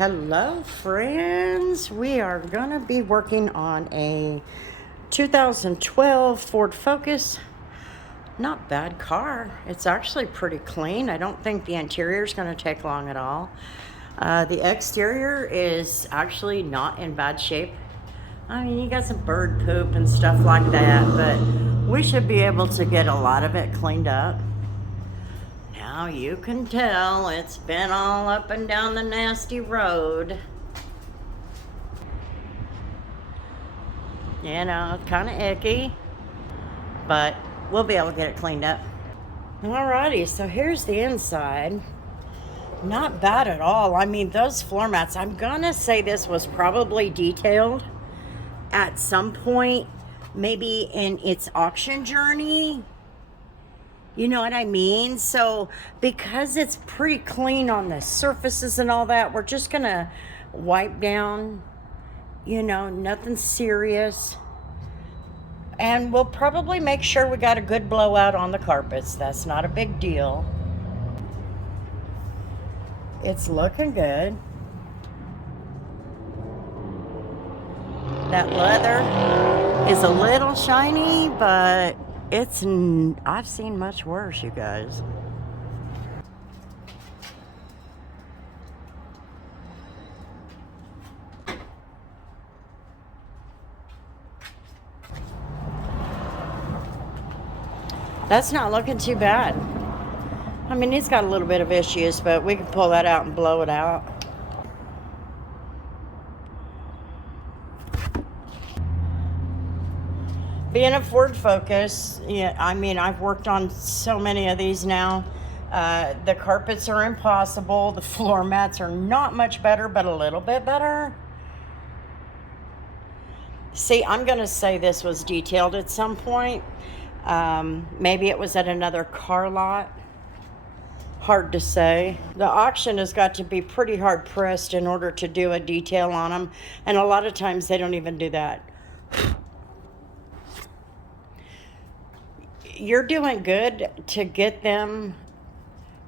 Hello, friends. We are going to be working on a 2012 Ford Focus. Not bad car. It's actually pretty clean. I don't think the interior is going to take long at all. The exterior is actually not in bad shape. I mean, you got some bird poop and stuff like that, but we should be able to get a lot of it cleaned up. Now you can tell it's been all up and down the nasty road. You know, it's kind of icky, but we'll be able to get it cleaned up. Alrighty, so here's the inside. Not bad at all. I mean, those floor mats, I'm gonna say this was probably detailed at some point, maybe in its auction journey. You know what I mean? So because it's pretty clean on the surfaces and all that, we're just gonna wipe down, nothing serious. And we'll probably make sure we got a good blowout on the carpets. That's not a big deal. It's looking good. That leather is a little shiny, but I've seen much worse, you guys. That's not looking too bad. I mean, it's got a little bit of issues, but we can pull that out and blow it out. Being a Ford Focus, yeah, I mean, I've worked on so many of these now. The carpets are impossible. The floor mats are not much better, but a little bit better. See, I'm going to say this was detailed at some point. Maybe it was at another car lot. Hard to say. The auction has got to be pretty hard pressed in order to do a detail on them. And a lot of times they don't even do that. You're doing good to get them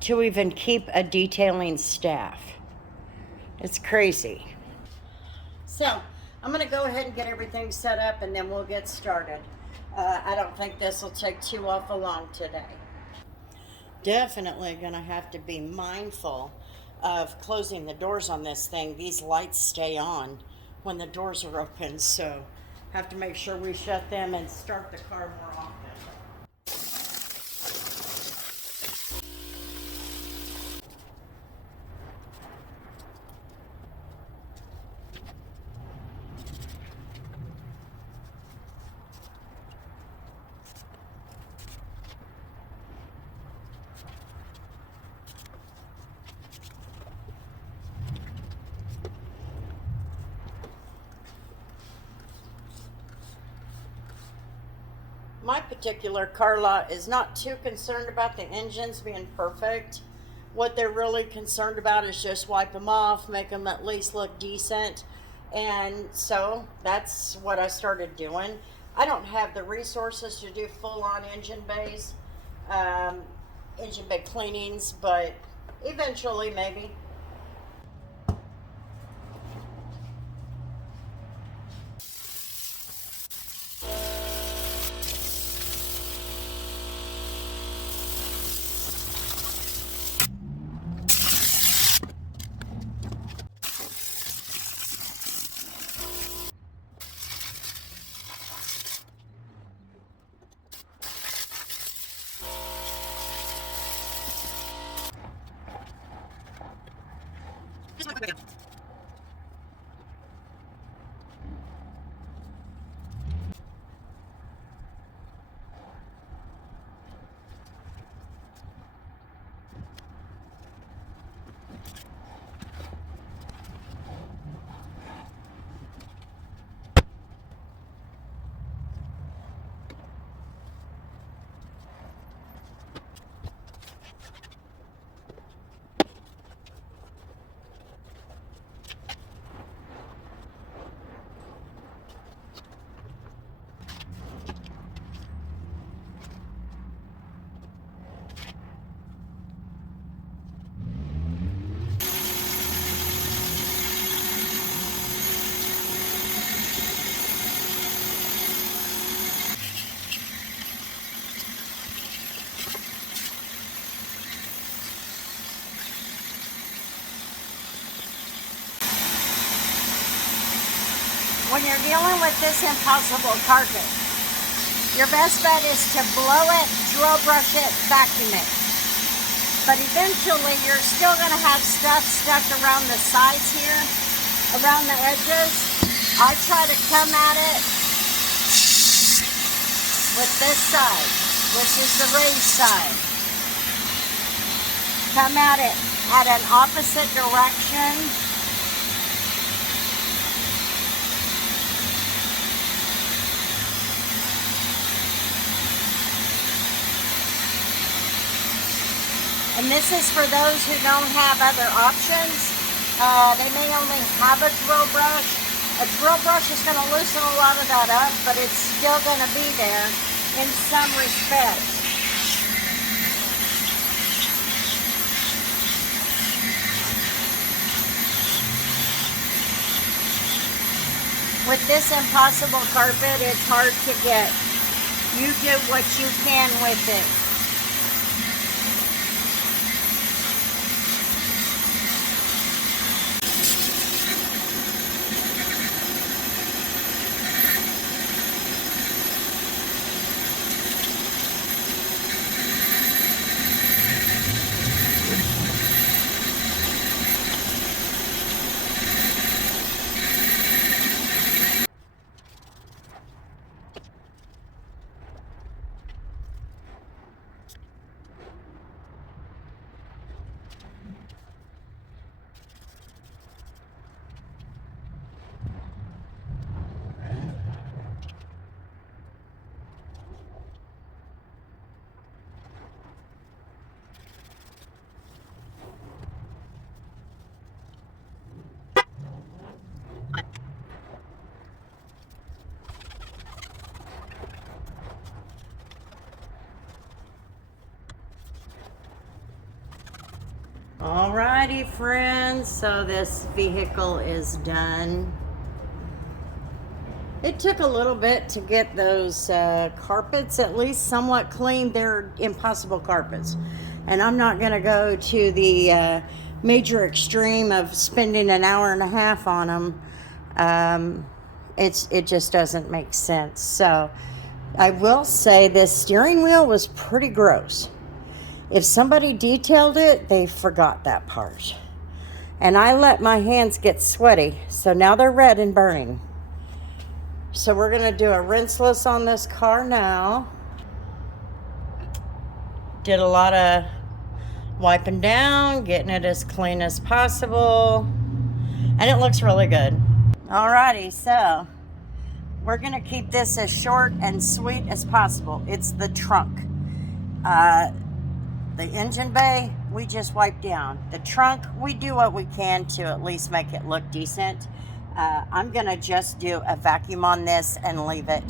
to even keep a detailing staff. It's crazy. So I'm going to go ahead and get everything set up and then we'll get started. I don't think this will take too awful long today. Definitely going to have to be mindful of closing the doors on this thing. These lights stay on when the doors are open, so have to make sure we shut them and start the car more often. My particular car lot is not too concerned about the engines being perfect. What they're really concerned about is just wipe them off, make them at least look decent. And so that's what I started doing. I don't have the resources to do full-on engine bays, engine bay cleanings, but eventually maybe. when you're dealing with this impossible carpet, your best bet is to blow it, drill brush it, vacuum it. But eventually you're still gonna have stuff stuck around the sides here, around the edges. I try to come at it with this side, which is the raised side. Come at it at an opposite direction. And this is for those who don't have other options. They may only have a drill brush. A drill brush is going to loosen a lot of that up, but it's still going to be there in some respect. With this impossible carpet, it's hard to get. You do what you can with it. Alrighty, friends, so this vehicle is done. It took a little bit to get those carpets at least somewhat clean. They're impossible carpets, and I'm not going to go to the major extreme of spending an hour and a half on them. It just doesn't make sense. So I will say this steering wheel was pretty gross. If somebody detailed it, they forgot that part. And I let my hands get sweaty, so now they're red and burning. So we're gonna do a rinseless on this car now. Did a lot of wiping down, getting it as clean as possible. And it looks really good. Alrighty, so we're gonna keep this as short and sweet as possible. It's the trunk. The engine bay, we just wipe down. The trunk, we do what we can to at least make it look decent. I'm gonna just do a vacuum on this and leave it.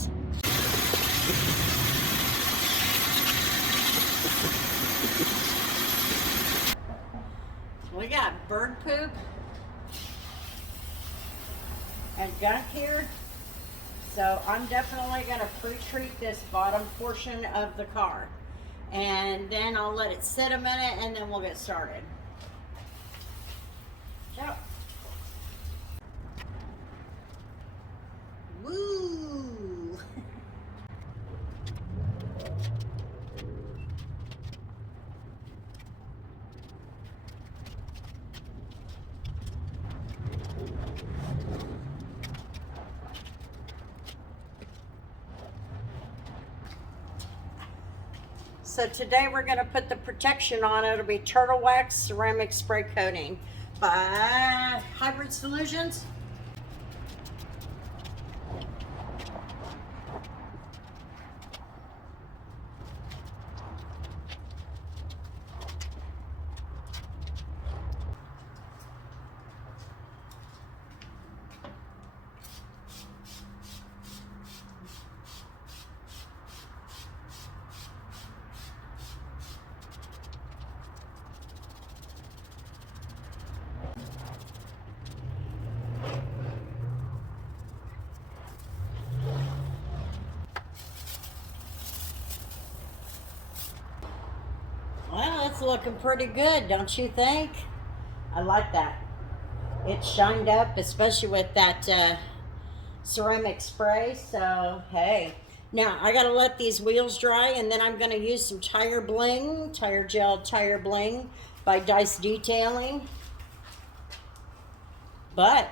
We got bird poop and gunk here. So I'm definitely gonna pre-treat this bottom portion of the car. And then I'll let it sit a minute and then we'll get started. Ciao. Woo! So today we're going to put the protection on. It'll be Turtle Wax Ceramic Spray Coating by Hybrid Solutions. Well, it's looking pretty good, don't you think? I like that. It shined up, especially with that ceramic spray. So, hey. Now, I got to let these wheels dry, and then I'm going to use some Tire Bling, Tire Gel Tire Bling by Dice Detailing. But,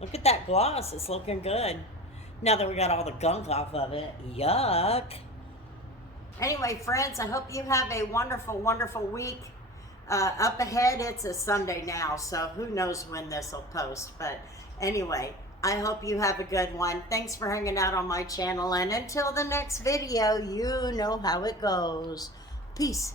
look at that gloss. It's looking good. Now that we got all the gunk off of it. Yuck. Anyway, friends, I hope you have a wonderful, wonderful week. Up ahead, it's a Sunday now, so who knows when this will post. But anyway, I hope you have a good one. Thanks for hanging out on my channel. And until the next video, you know how it goes. Peace.